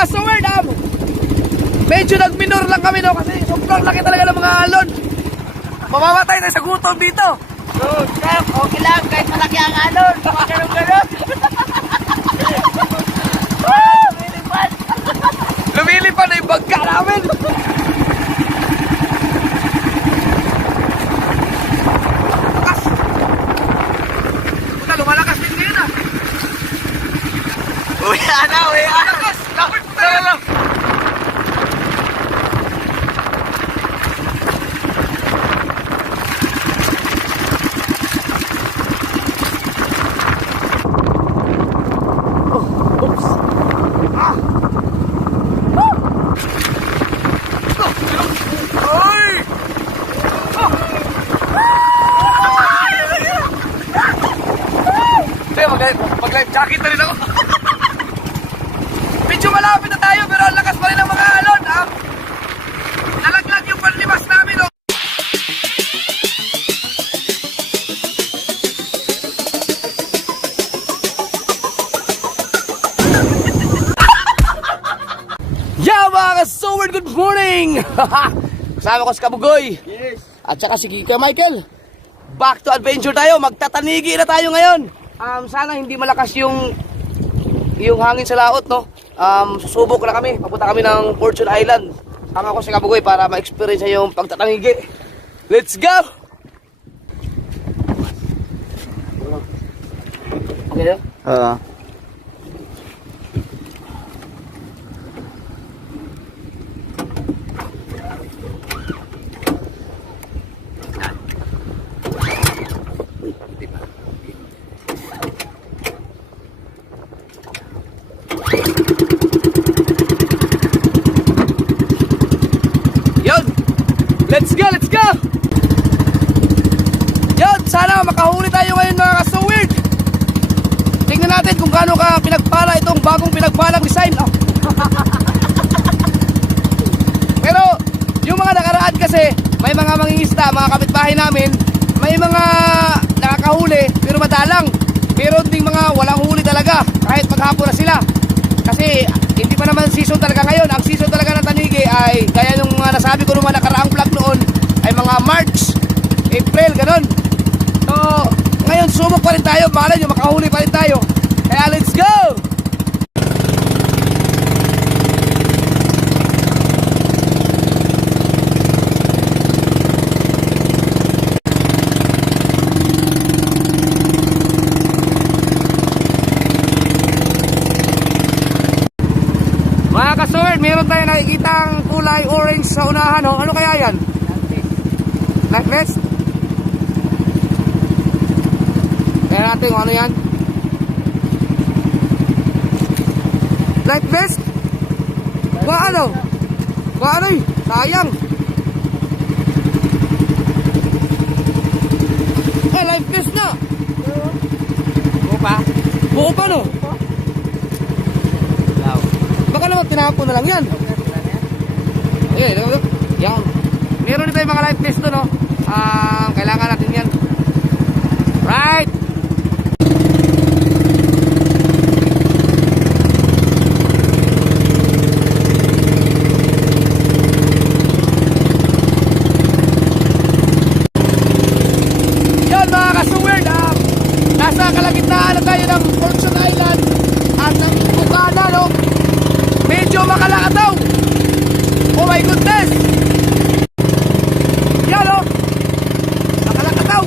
ka-saward, medyo nag-minor lang kami, no? Kasi sobrang laki talaga ng mga alon. Mamamatay tayo sa gutom dito. Okay lang, kahit malaki ang alon. Mga ganun-ganun. Lumilipad na yung bagka namin. Lumakas. Puta, lumalakas din ngayon, Uwi na, uwi na. Lumakas. Tara. Mag-life jacket na rin ako. Medyo malapit na tayo pero ang lakas pa rin ng mga alon. Nalaglag yung panlimas namin. Yeah, mga ka-saward, good morning! Kasama ko si Kabugoy. Yes. At saka si Kika Michael. Back to adventure tayo. Magtatanigi na tayo ngayon. Sana hindi malakas yung hangin sa laot, no? Susubok na kami. Papunta kami ng Fortune Island. Sama ko si Kabugoy para ma-experience yung pagtatanigi. Let's go! Okay, let's go, let's go! Yun, sana makahuli tayo ngayon mga ka-saward. Tingnan natin kung gaano ka pinagpala itong bagong pinagpalang design. Pero, yung mga nakaraan kasi, may mga mangingisda, mga kapitbahay namin, may mga nakakahuli, pero madalang. Meron ding mga walang huli talaga, kahit maghapon na sila. Kasi, hindi pa naman season talaga ngayon. Ang season talaga ng tanigi ay gaya nung mga nasabi ko naman nakaraang vlog noon ay mga March, April, ganon. So, ngayon sumok pa rin tayo. Malay nyo, makahuli pa rin tayo. Kaya let's go! Mga ka-saward, meron tayo nakikitang kulay orange sa unahan. Oh. Ano kaya yan? Life vest? Kaya natin kung ano yan. Life vest? Ano? Ano eh? Sayang. Life vest na. Buo pa? Buo pa no? Baka naman tinapon na lang yan. Yan. Meron din tayong mga life vest doon, no? Kailangan natin yan. Right! Yan mga ka-saward, nasa kalagitnaan na tayo ng Fortune Island at ng Bukana, no? Medyo makalakataw. Oh my goodness. Yan o. Makalakataw.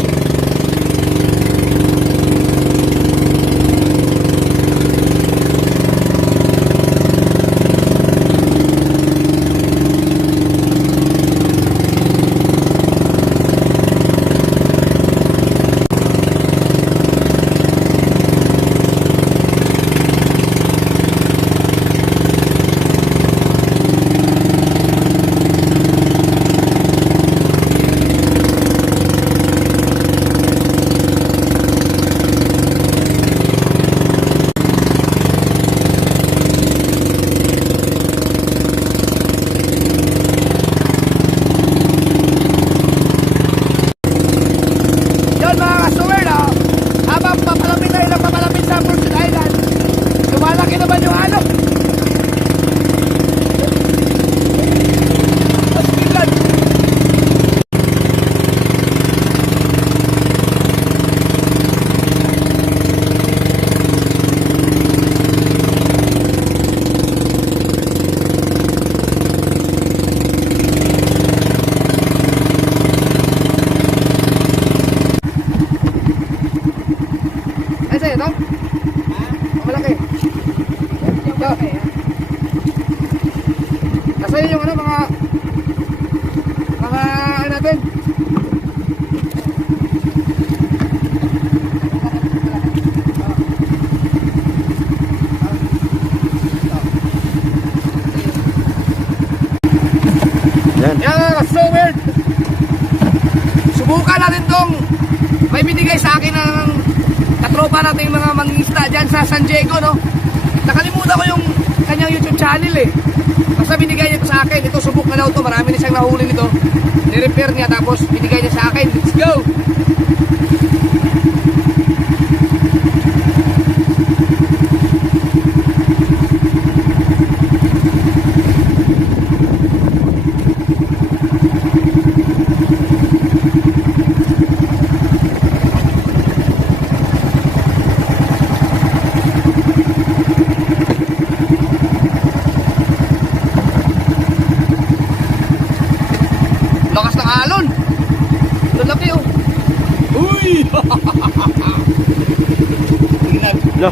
Ito. Kasi yung ano, mga ano natin. Yan. Yan, so weird. Subukan natin tong may binigay sa akin ng katropa nating mga mangingisda dyan sa San Diego, no? Nakalimutan ko yung kanyang YouTube channel eh. Basta binigay niya ito sa akin. Ito, subok na daw ito. Marami na siyang nahuli nito. Ni-repair niya tapos binigay niya sa akin. Let's go! Lakas ng alon. Lalaki oh. Uy! Lo.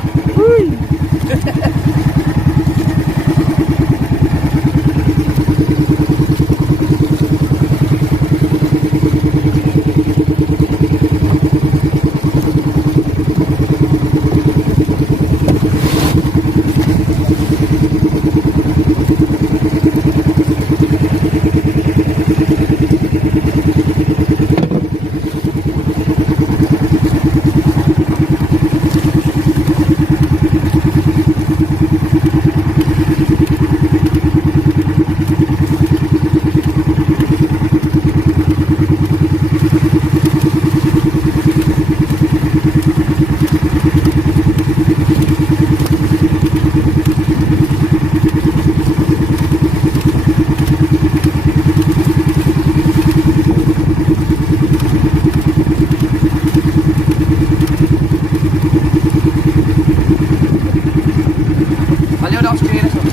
Baliw na ako sa chinelas oh.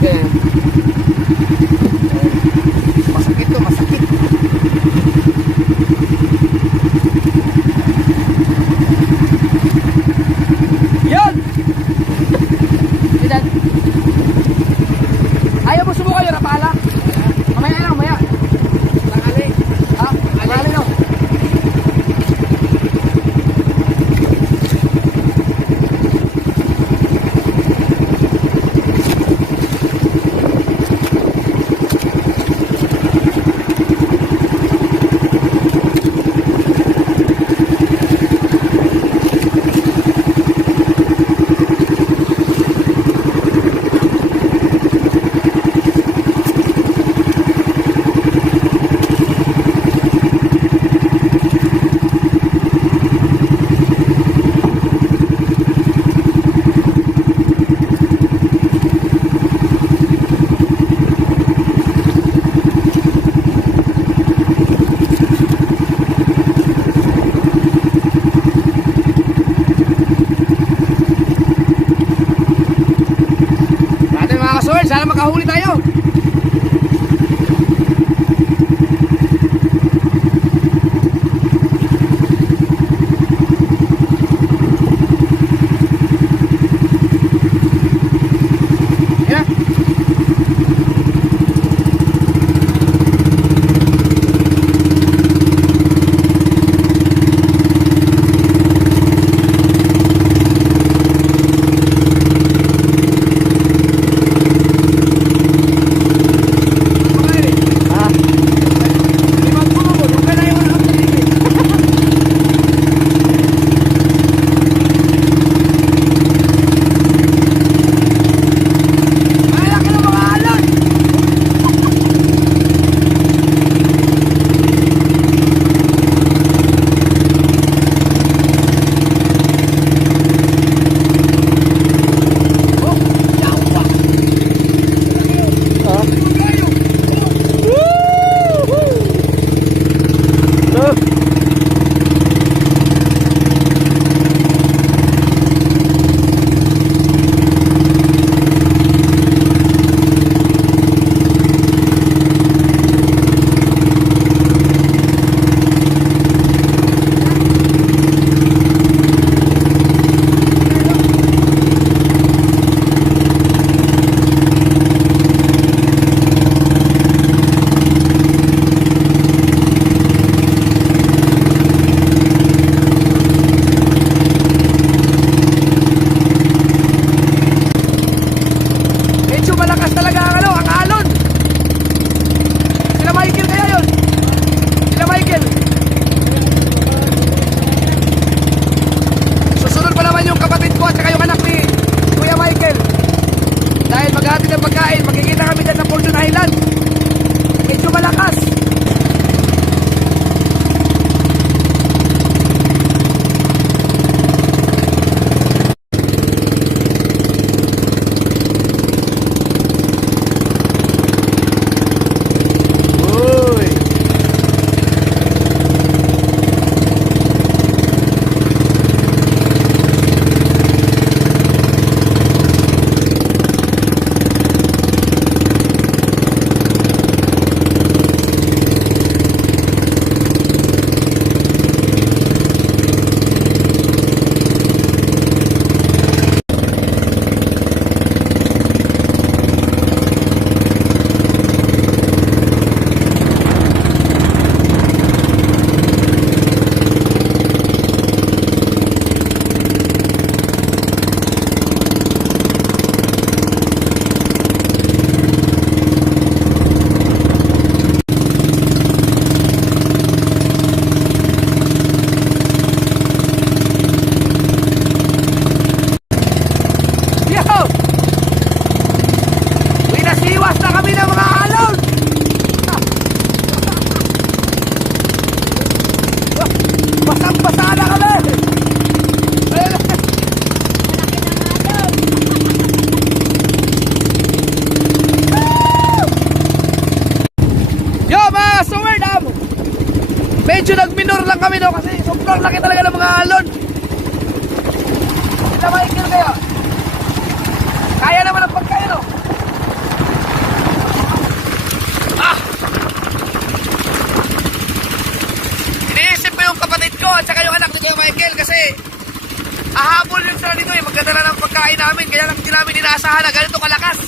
Okay. Masakit to, masakit. Yan! Diyan. Ayaw mo subukan yun, napala. Mamaya lang, mamaya. Tangali. Ha? Tangali no. malakas talaga ang ano, ang alon. Sila Michael kaya yun? Sila Michael. Susunod pa naman yung kapatid ko at saka yung anak ni Kuya Michael. Dahil maghatid ng pagkain, magkikita kami dyan sa Fortune Island. Medyo malakas. Uy. Yo! Pinasiwas na kami ng mga alon! Basang-basa na kami! Yo mga suwer dam! Medyo nagminor lang kami no kasi sobrang laki talaga ng mga alon. Sila Michael kayo. Kaya naman ang pagkain, no? Iniisip ko yung kapatid ko at saka yung anak ni Kuya Michael kasi ahabol yun sila dito eh. Magdadala ng pagkain namin kaya lang hindi namin inaasahan na ganito kalakas.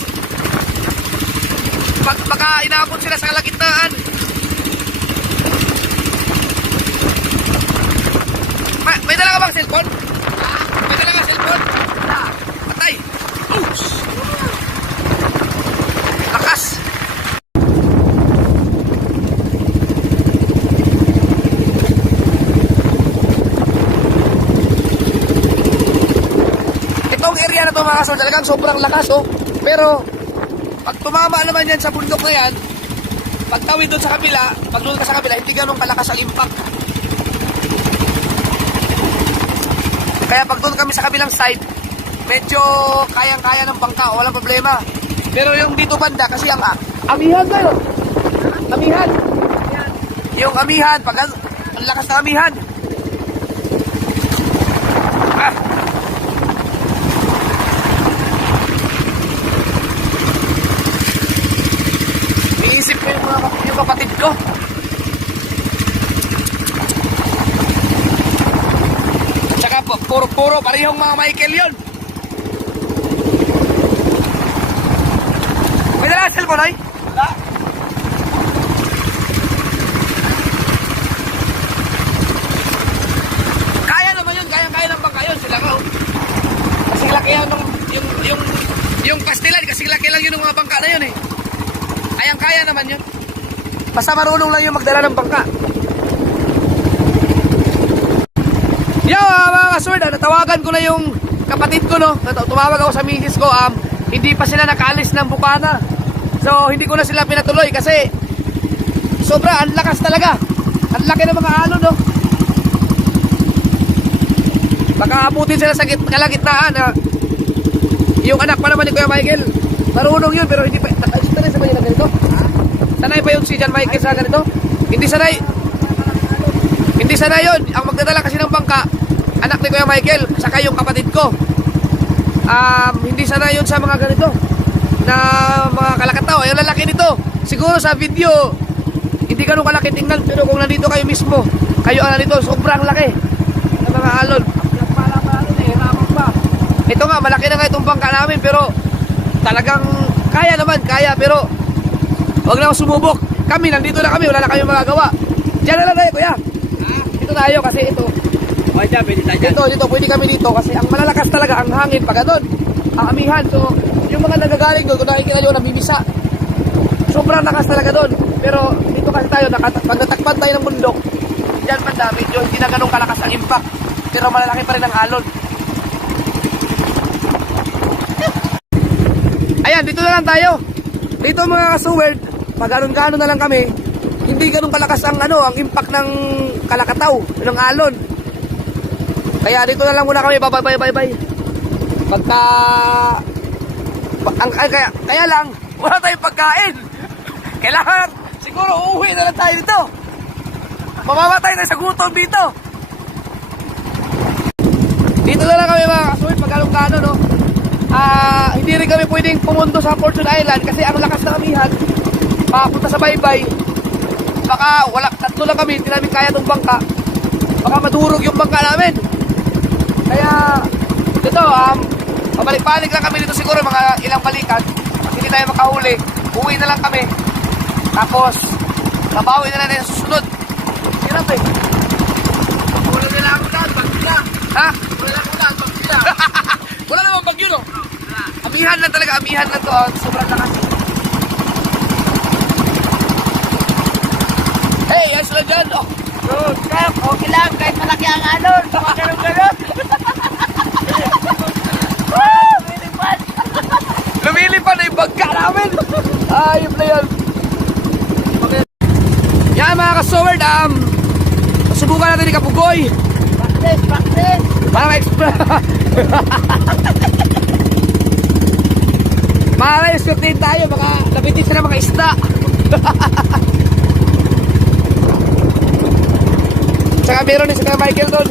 Baka inaabot sila sa kalagitnaan. May dala ka bang cellphone? May dala ka cellphone? Patay! Oops! Lakas! Itong area na to mga kasol, talagang sobrang lakas oh. Pero pag tumama naman yan sa bundok na yan, pag tawid doon sa kabila, pag doon ka sa kabila, hindi ganun kalakas ang impact. Kaya pag doon kami sa kabilang side, medyo kayang-kaya ng bangka, walang problema. Pero yung dito banda, kasi ang amihan kayo. Amihan. Yung amihan, pag ang lakas ng amihan. Ah. Iisip ko yung kapatid ko. Tsaka puro parehong mga Michael yun. May dala cellphone ay? Wala. Kaya naman yun, kaya ng bangka yun. Sila ka oh. Kasi laki yan yung pastilan, kasi laki lang yun ng mga bangka na yun eh. Kaya naman yun. Basta marunong lang yung magdala ng bangka. Yo mga kasword, natawagan ko na yung kapatid ko no. Tumawag ako sa misis ko, hindi pa sila nakaalis ng Bukana. So hindi ko na sila pinatuloy kasi sobra, ang lakas talaga. Ang laki ng mga alon no. Baka abutin sila sa kalagitnaan. Yung anak pa naman ni Kuya Michael, marunong yun pero hindi pa. Sanay sa kanila ganito? Sanay pa yung si John Michael sa ganito? Hindi sanay. Hindi sanay yun. Ang magdadala kasi ng bangka, anak ni Kuya Michael, saka yung kapatid ko. Hindi sanay yun sa mga ganito na mga kalakataw. Ayun, lalaki nito. Siguro sa video hindi ganun kalaki tingnan, pero kung nandito kayo mismo, kayo ang nandito, sobrang laki ng mga alon. Ito nga, malaki na nga itong bangka namin, pero talagang kaya naman, kaya, pero huwag na sumubok. Kami, nandito na kami, wala na kami magagawa. Diyan na lang tayo, kuya. Dito tayo kasi ito. O, dyan, pwede tayo dyan. Dito, pwede kami dito kasi ang malalakas talaga ang hangin pag doon. Ang amihan, so yung yung mga nagagaling doon, kung nakikita nyo, nabibisa. Sobrang lakas talaga doon. Pero dito kasi tayo, pag natakpan tayo ng bundok, dyan banda, medyo hindi na ganun kalakas ang impact. Pero malalaki pa rin ang alon. Ayan, dito na lang tayo. Dito mga kasuwerd, pag ganon-ganon na lang kami, hindi ganun kalakas ang ang impact ng kalakataw, ng alon. Kaya dito na lang muna kami, bye. Pagka kaya lang wala tayong pagkain. Kailangan siguro uuwi na lang tayo dito. Mamamatay tayo sa gutom dito. Dito na lang kami mga kasuwerd, pag ganon-ganon, no? Hindi rin kami pwedeng pumunto sa Fortune Island kasi ang lakas ng amihan papunta sa baybay. Baka tatlo lang kami, hindi namin kaya itong bangka. Baka madurog yung bangka namin. Kaya dito, pabalik-balik lang kami dito siguro mga ilang balikan. Pag hindi tayo makahuli, uwi na lang kami. Tapos nabawi na lang yung susunod. Hirap eh. Wala nila ako daan, bagila. Ha? Wala ako daan, bagila. Wala namang bagyo, no? Amihan lang talaga, amihan lang to. Sobrang lakas. Hey, ayos lang dyan. Oh. Sir, okay lang, kahit malaki ang alon. Baka ganun-ganun. Woo! Lumilipad. Lumilipad na yung bagka namin. Ayop na yan. Okay. Yan mga ka-sword, subukan natin ni Kapugoy. Practice. Para ma-explore. Maka-escort din tayo, baka nabitin sila mga isda. Tsaka meron din si Kuya Michael doon.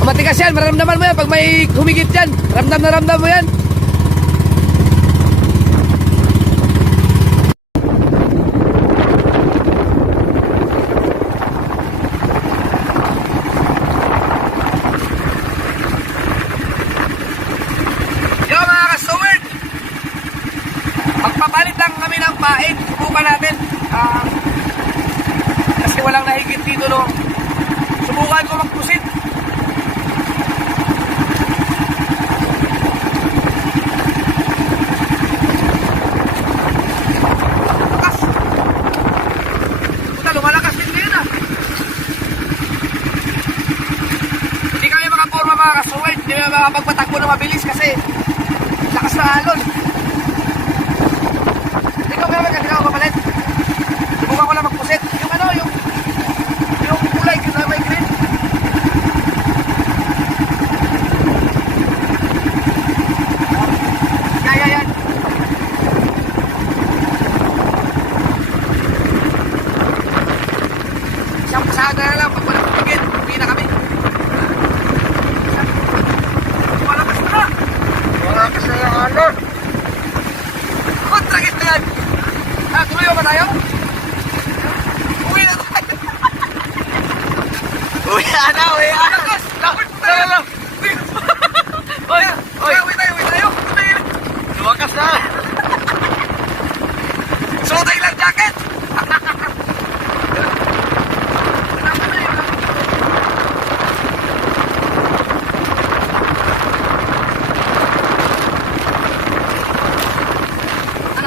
Matigas yan, maramdaman mo yan pag may humigit yan. Ramdam na ramdam mo yan. Yo mga ka-sword, magpapalit lang kami ng pain. Subukan natin. Kasi walang nahigit dito, no. Subukan ko magpusit. Lumalakas din ngayon Hindi kami makaporma mga kasuwerd. Hindi kami makapagpatakbo na mabilis kasi lakas na alon. Ikaw kaya hindi ka mapapalit. Subukan ko lang magpusit. Yung kulay, yung may green. Yan. Isang pasada na lang pag walang pumigil. Uwi na kami. Malakas na! Malakas na yung alon. Kontragit na yan! Tuloy ba tayo? Uwi na tayo! Uwi na. Malakas! Lapit po tayo! Uy! Uwi tayo! Lumakas na. Suot tayo lang jacket!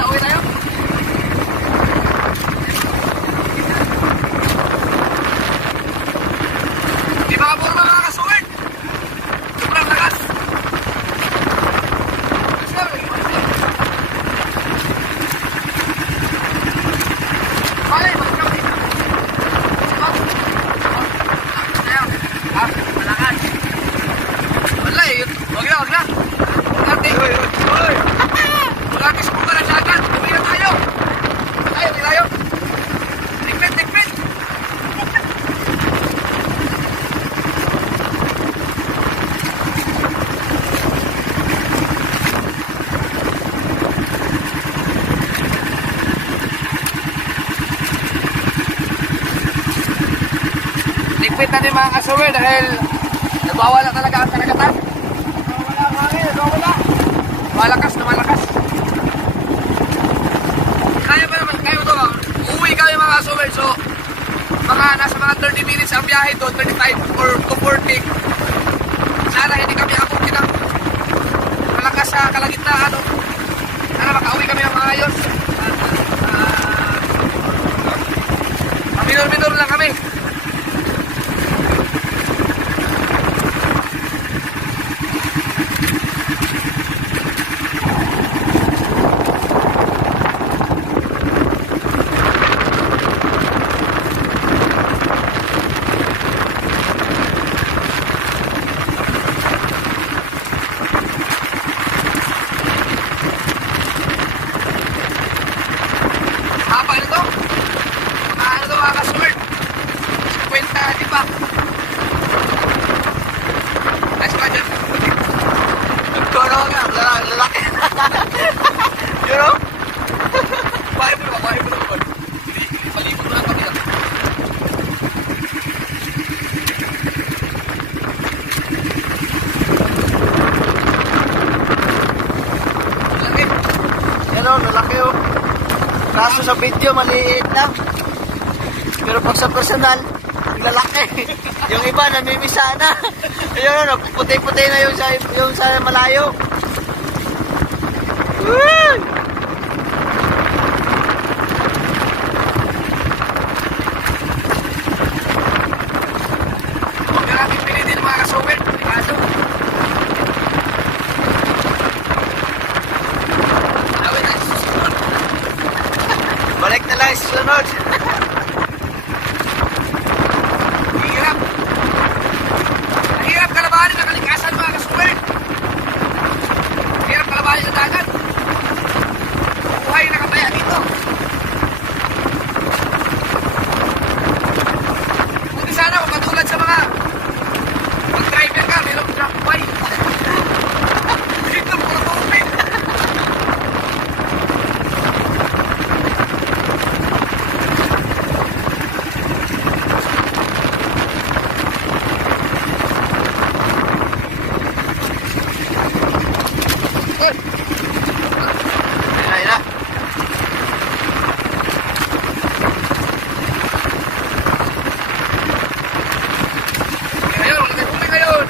Uwi tayo? Di ba kapurma mga kasuwerd? Sobrang lakas! Malay, magkakit! Malakas! Wala eh, wag na! Magkakit sa mga na dagat! Uwi na tayo! Tayo! Ligpit! Ligpit na din mga kasuwer dahil nagwawala talaga ang karagatan. Lumalakas, lumalakas. Kaya ba naman, kaya mo to. Uuwi kami mga kasumer. So, nasa mga 30 minutes ang biyahe doon, 35 or to 40. Sana hindi kami abutin ng malakas sa kalagitnaan. Sana makauwi kami ng maayos. Minor-minor lang kami. Haba na to. Ano to mga kasword? 50, di ba? Nice pa dyan. Nagkoro nga, lalaki. You know? Bahay mo naman. Palibot mo lang kami. Lalaki. Yan o, lalaki o. Kaso sa video, maliit lang. Pero pag sa personal, lalaki. Yung iba, namimisa na. Ayun o, puti-puti na yung sa malayo. Woo! Huwag na natin pilitin mga kasword. Delikado. Lawin na sa susunod. Balik na lang sa sunod. Hirap. Mahirap kalabanin ang kalikasan mga kasword. Mahirap kalabanin sa dagat. Buhay na kataya dito. Kung di sana kung katulad sa mga mag-driver ka, mayroong drop by. Dito puro tubig. Ayun na. Ngayon, nagkakumi ngayon.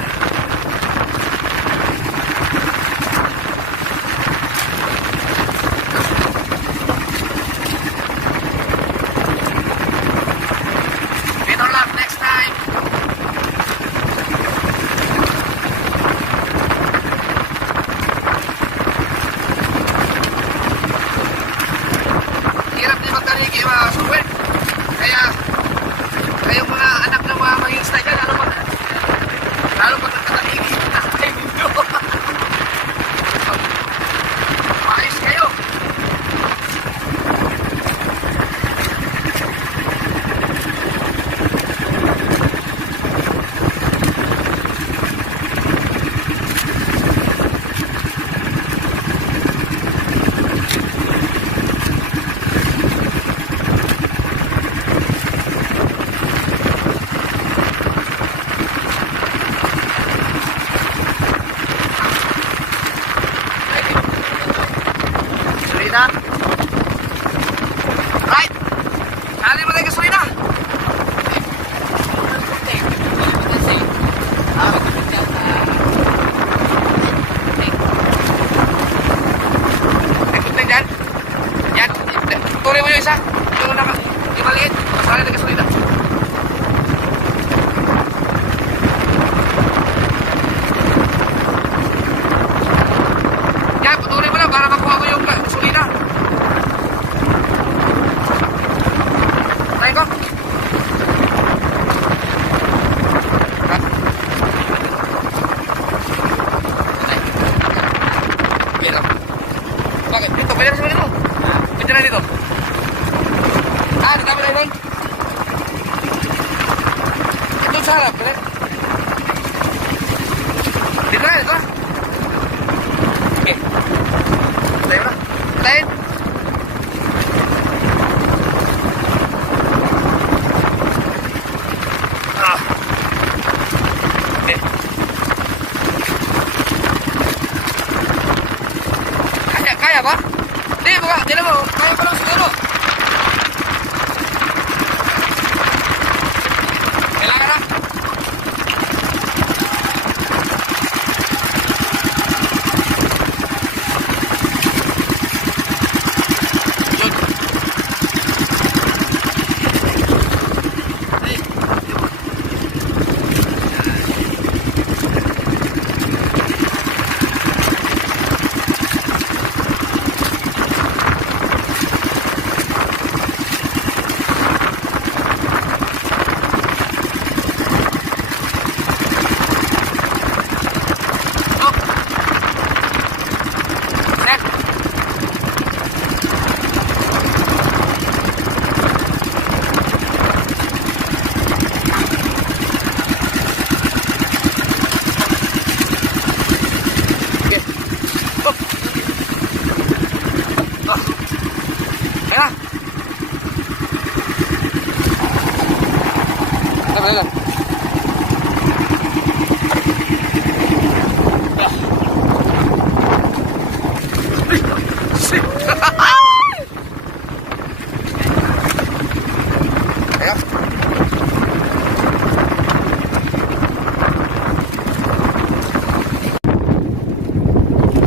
Better luck next time. Hirap din magtarigi mga kasuwid. Kaya, kayong mga anak ng mga manginsta dyan, ano ba? Lalo pag nagtatarigi, nakatay ninyo. Maayos kayo. Tuloy na. Right! Sali mo tayo gasolina. May kunting dyan. Yan. Tuloy mo yung isa. Yung maliit. Sali tayo gasolina. Yan, patuloy mo lang para makuha ko yung gasolina. Tayo ko. Pero, bakit? Dito, pwede na sa mga dito. Pwede na dito. Dito kami na yun. Ito sa harap, pwede. Dito na, dito na. Okay. Tayo na. Tayo. Okay. Kaya ba? Hindi, baka, tinan mo, kaya pa lang siguro. Kailangan na. Lang.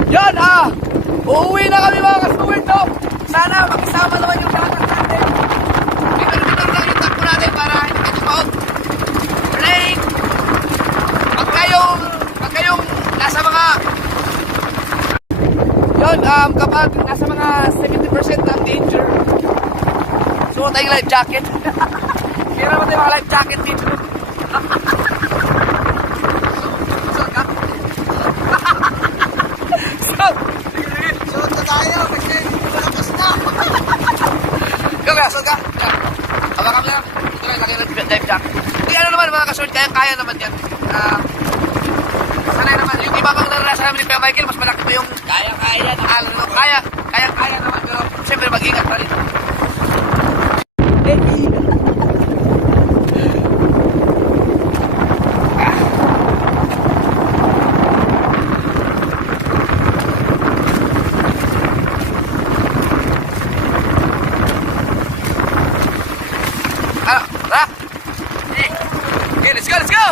Yan uuwi na kami mga kasuwid, no? Sana makisama naman yung lahat natin. Pinag-pinag lang yung takbo natin para hindi kayo maot. Rain! Pag kayong nasa mga yun, kapag nasa mga 70% ng danger, suot tayong life jacket. Kaya naman tayo mga life jacket dito. Suot ka? Suot na tayo kasi malapos na. Kaya, suot ka? Hawakan mo lang. Ito lang, lagay ng life jacket. Hindi ano naman mga kasuwid, kaya naman yan. Sanay naman. Yung iba pang naranasan namin ni Kuya Michael, mas malaki pa yung kaya-kaya na alam mo. Kaya naman. Pero siyempre mag-ingat pa rin. Okay, let's go!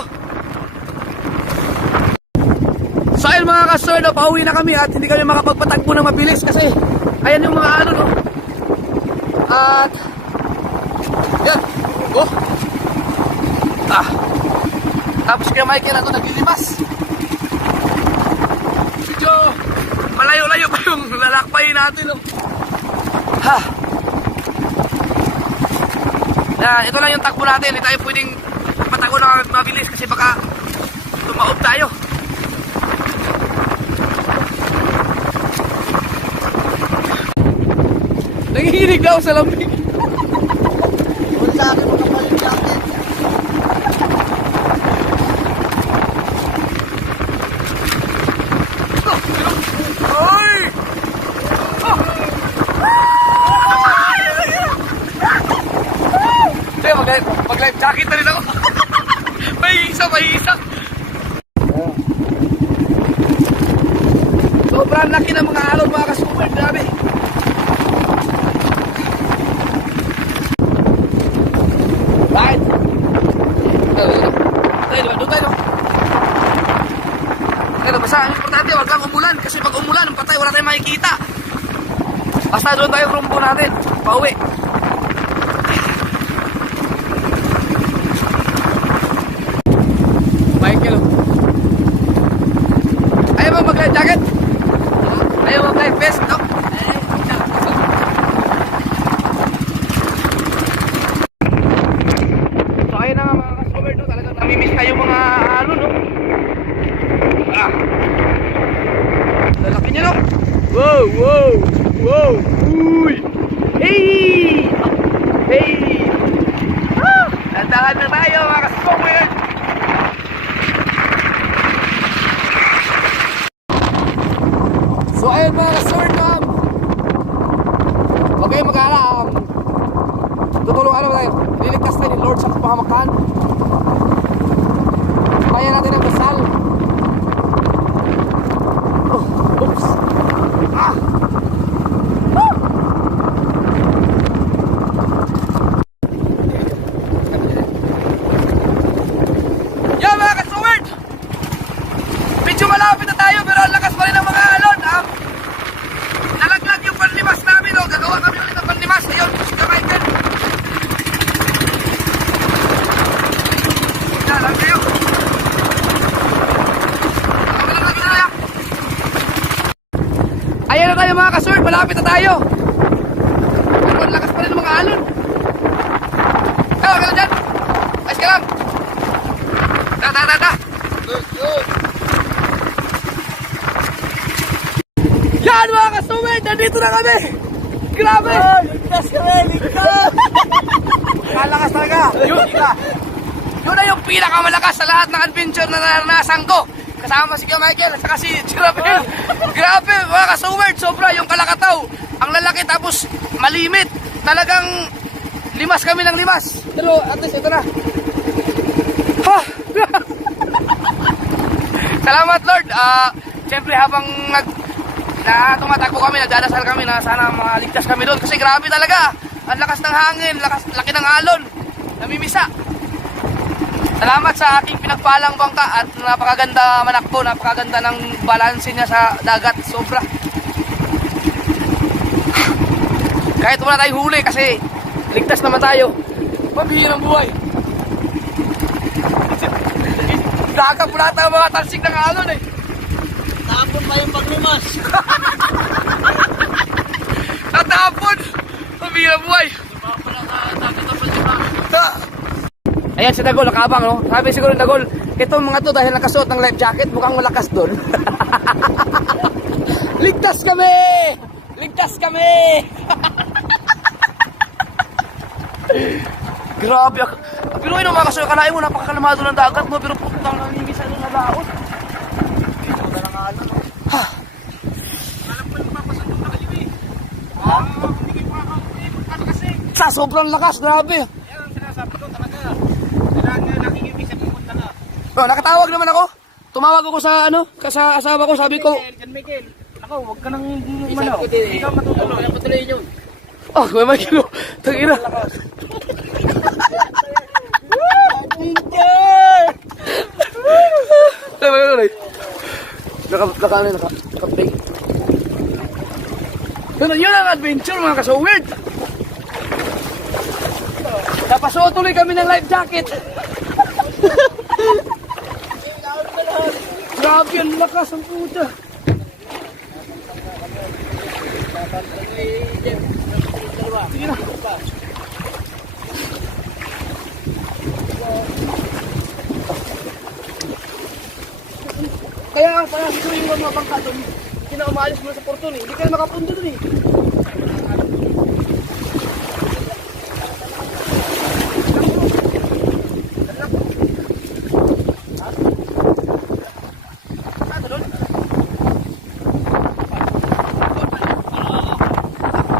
So ayun mga ka-sir, pauwi na kami at hindi kami makapagpatagpo ng mabilis kasi ayan yung mga ano, no? At yan, tapos kaya Michael ano, naglilimas. Medyo malayo-layo pa yung lalakpayin natin, no? Ito lang yung takbo natin, hindi tayo pwedeng patakbo na mabilis kasi baka tumaob tayo. Nangihinig daw sa lambing. Kung sa akin makapal yung jacket. Oy! Mag-life jacket na rin ako. May isa. Sobrang laki ng mga alon mga ka-super. Grabe. Bakit? Doon tayo. Pero basta ang importante, huwag kang umulan. Kasi pag umulan, patay, wala tayong makikita. Basta doon tayo rumbo natin. Pauwi. Michael. Ayaw mo mag-life jacket? Ayaw mo mag-life vest, no? So ayun na nga mga ka-super, no? Talagang namimiss kayo mga ano, no? Lalaki niya, no? Wow! Uy! Hey! Nandahan na tayo mga ka-super! So ayun mga ka-super, okay, mag-aala, tutulungan naman tayo. Liligtas tayo ni Lord sa kapahamakan. Kaya natin ang dasal. Oops. Ayan na tayo mga ka-sword, malapit na tayo. Ang lakas pa rin ng mga alon. Kaya ka lang dyan. Ayos ka lang. Ta. Yan mga ka-sword, nandito na kami. Grabe. Ligtas kami, ligtas! Malakas talaga. Yun na yung pinakamalakas sa lahat ng adventure na naranasan ko. Kasama si Kuya Michael at saka si Raphael. Grabe mga ka-sword, sobra yung kalakataw. Ang lalaki tapos malimit. Talagang limas kami ng limas. Pero at least ito na. Ha! Salamat Lord. Siyempre habang tumatakbo kami, nagdadasal kami na sana maligtas kami doon. Kasi grabe talaga. Ang lakas ng hangin, laki ng alon. Namimisa. Salamat sa aking pinagpalang bangka at napakaganda manakbo, napakaganda ng balanse niya sa dagat, sobra. Kahit wala tayong huli kasi ligtas naman tayo. Mabihirang buhay. Dagat wala tayong mga talsik ng alon eh. Tapon pa yung paglumas. Tatapon! Mabihirang buhay. Ayan si Dagol, nakabang, no? Sabi siguro ng Dagol, itong mga to dahil nakasuot ng life jacket, mukhang malakas doon. Ligtas kami! Ligtas kami! Grabe. Pero yun, mga kasuot, kalahin mo, napakakalamado ng dagat mo, pero putang nangingisan doon na laot. Ha? Sa sobrang lakas, grabe. Oh, nakatawag naman ako. Tumawag ako sa sa asawa ko, sabi ko, Miguel, ako, huwag ka nang umano. Ikaw matutuloy. Patuloy yun. oh, may makilo. Tangina. Naka-play. Yun ang adventure mga kasawid. Napasuot tuloy kami ng life jacket. Grabe, ang lakas ang puta. Sige na. Kaya siguro yung mga bangka doon, hindi na umaalis mo sa porto eh. Hindi ka na makapundo doon eh.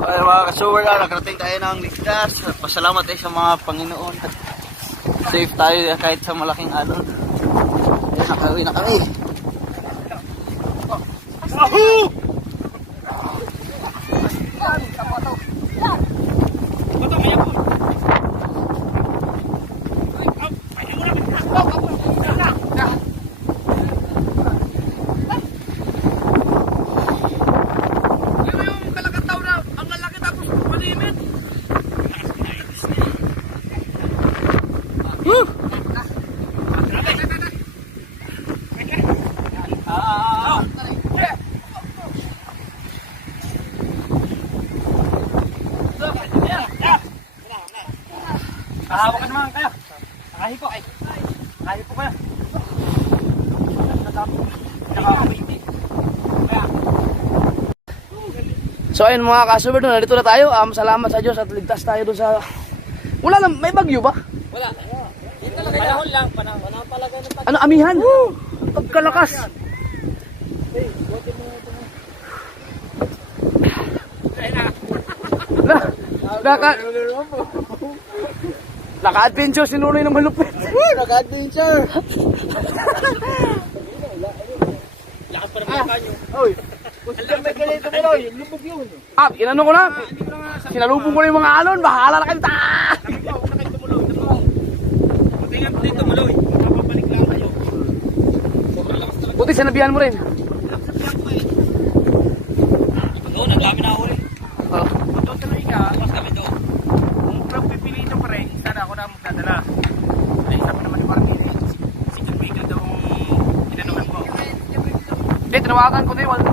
Ay, mga kasuwer, nakarating tayo ng ligtas. Pasalamat tayo sa mga Panginoon. Safe tayo kahit sa malaking alon. Nakauwi na kami. Hawak ka naman kaya. Nakahipo ay. Nakahipo kaya. So ayun mga kasuber, nandito na tayo. Salamat sa Diyos at ligtas tayo doon sa... Wala lang, may bagyo ba? Wala. Panahon lang. Panahon palaga ng Ano, amihan? Pagkalakas. Naka-adventure si Nunoy ng malupit. Nag-adventure. lakas pa ng mga kanyo. Oy. Gusto may ganito mo lang. Lubog yun. Inano ko na. Sinalubong ko na yung mga alon. Bahala na kayo. Tingnan mo dito, Maloy. Mapapalik lang kayo. Buti sinabihan mo rin. Oo, naglabi na ako rin. Oh. Doon tuloy ka, mas kami doon. Kung pipilitin pa rin, sana ako na magdadala. Ay, isa pa naman yung parang si John Miguel daw ang inanuhan ko. Hindi, tinawagan ko din. Wala.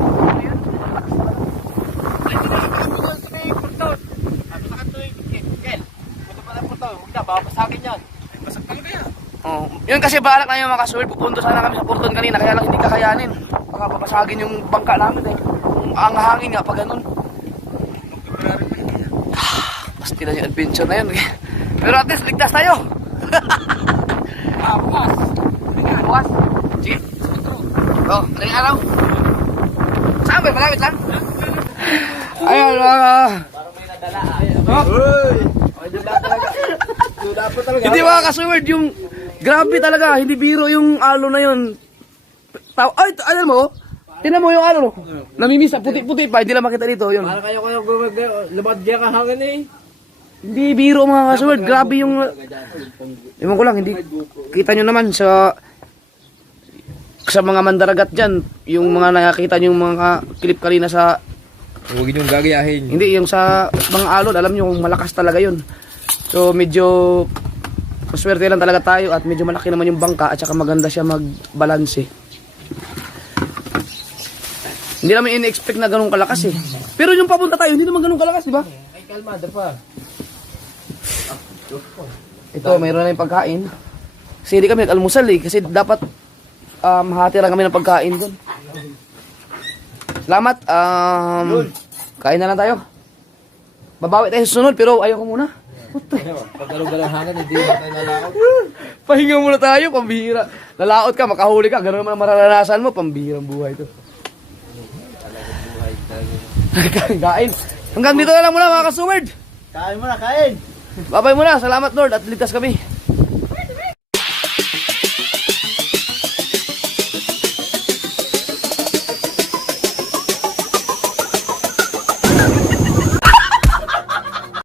Babasagin yan. Basag talaga yan. Oh, yun kasi balak na yung mga kasuwid. Pupunta sana kami sa Porton kanina, kaya lang hindi kakayanin. Baka papasagin yung bangka namin eh. Ang hangin nga pag ganun. Basti na yung adventure na yun. Pero at least ligtas tayo. Bukas. Bukas. Sige. Oh, maling araw. Saan ba? Malapit lang. Ayun, Parang may nadala. hindi mga kasuwid, yung grabe talaga, hindi biro yung alo na yun. Ay, alam mo, tinan mo yung alo, namimisa, puti-puti pa, hindi lang makita dito, yun. Para kayo lumad diya ka hangin eh. Hindi biro mga kasuwid, grabe yung, ewan ko lang, hindi, kita nyo naman sa mga mandaragat dyan, yung mga nakakita nyo yung mga clip kanina sa, Huwag niyong gagayahin. hindi, yung sa mga alon, alam nyo kung malakas talaga yun. So medyo maswerte lang talaga tayo at medyo malaki naman yung bangka at saka maganda siya magbalanse. Hindi namin in-expect na ganun kalakas eh. Pero yung papunta tayo, hindi naman ganun kalakas, di ba? Ay, kalmada pa. Ito, mayroon na yung pagkain. Kasi hindi kami nag-almusal eh. Kasi dapat hati lang kami ng pagkain doon. Salamat. Kain na lang tayo. Babawi tayo sa sunod pero ayoko muna. Paggalong-galong hangin, hindi ba tayo nalakot? Pahinga muna tayo, pambihira. Nalaot ka, makahuli ka. Ganun naman ang mararanasan mo, pambihirang buhay to. Kain. Hanggang dito na lang muna mga kasuward. Kain mo na, kain! Babay muna. Salamat Lord at ligtas kami.